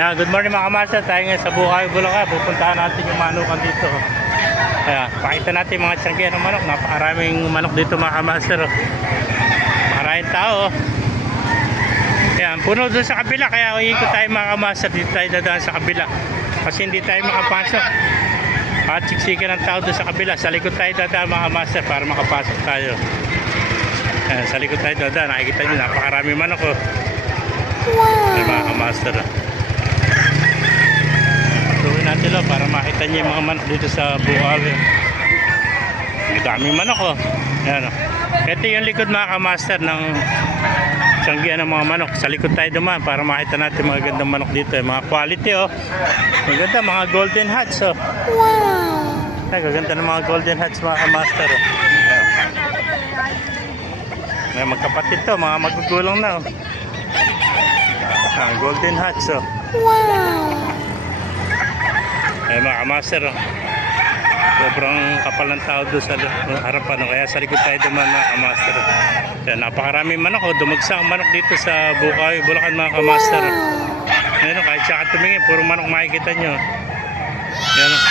Yeah, good morning mga kamaster. Tayo ngayon sa Bukawi, Bulacan. Pupuntahan natin yung manukan dito. Kaya, pakita natin mga tiyanggihan ng manok. Napakaraming manok dito mga kamaster. Maraming tao. Yan, puno doon sa kabila. Kaya ikot tayo mga kamaster. Dito tayo dadaan sa kabila. Kasi hindi tayo makapasok. At siksikan ng tao doon sa kabila. Sa likod tayo dadaan mga kamaster para makapasok tayo. Yan, sa likod tayo dadaan. Nakikita nyo, napakaraming manok. Oh. Wow! Ay, mga kamaster. Patuloy natin lang para makita niyo yung mga manok dito sa Bukawi. Ang daming manok oh. Yan oh. Ito yung likod mga kamaster ng tiyanggihan ng mga manok. Sa likod tayo dumaan para makita natin mga gandang manok dito. Mga quality oh. Maganda mga golden hats oh. Wow! Ay, gaganda ng mga golden hats mga kamaster oh. Yan. May magkapatid to, mga magugulang na oh. Golden hats oh. Wow! Ay mga kamaster oh. Sobrang kapal ng tao doon sa harapan oh. Kaya sa likod tayo duman mga kamaster oh. Kaya napakaraming manok oh. Dumagsa ang manok dito sa Bukawi, Bulacan mga kamaster oh. Ayan oh, kahit siya tumingin, puro manok makikita nyo. Ayan oh.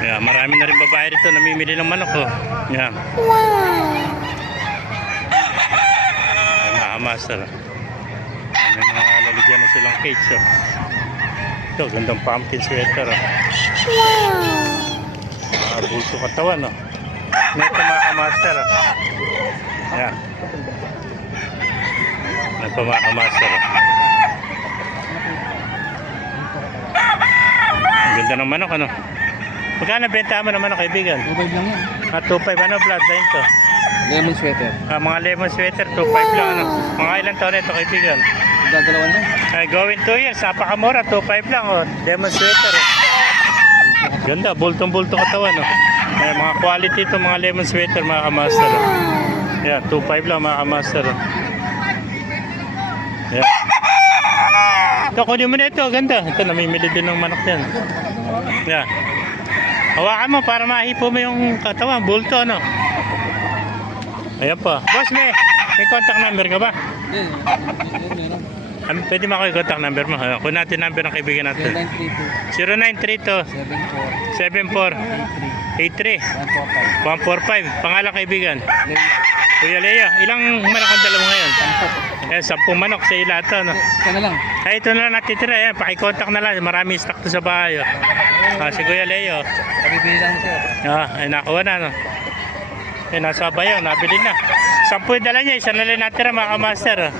Ayan, marami na rin babae dito namimili ng manok oh. Ayan. Wow! Master. May mga lalagyan na silang cage oh. Ito, gandang pumpkin sweater oh. Wow! Bulso katawan oh. Ito mga master oh. Ayan. Ito mga master oh. Ang ganda ng manok ano. Magkano benta mo ng manok kaibigan? 2.5 lang yan. 2.5 ano bloodline to? Lemon sweater. Mga lemon sweater 2.5 lang ano. Mga ilang taon ito kaibigan? Gagalawan lang. Going 2 years, napakamura, 2.5 lang oh. Lemon sweater oh. Ganda, bultong-bulto katawan oh. Ay, mga quality ito, mga lemon sweater mga kamaster oh. Yan, 2.5 lang mga kamaster oh. Yan. Ito, kunin mo na ito, ganda. Ito, namimili din ng manok yan. Yan. Hawakan mo para mahipo mo yung katawan, bulto ano. Ayan po. Boss, may contact number ka ba? Pwede mo ako yung contact number mo. Kung natin number ng kaibigan natin. 0932 74 83 145. Pangalan kaibigan? Kuya Leo. Ilang manok ang dala mo ngayon? 10 manok sa ila ito. No? Ito na lang. Ay, ito na lang natitira. Ayan, pakicontact na lang. Marami stock to sa bahay. Si Kuya Leo. Pabibili lang sir. Ay, nakuha na. No? Nasa bayaw, nabili na. 10 dala niya, isa na lang natira mga kamaster.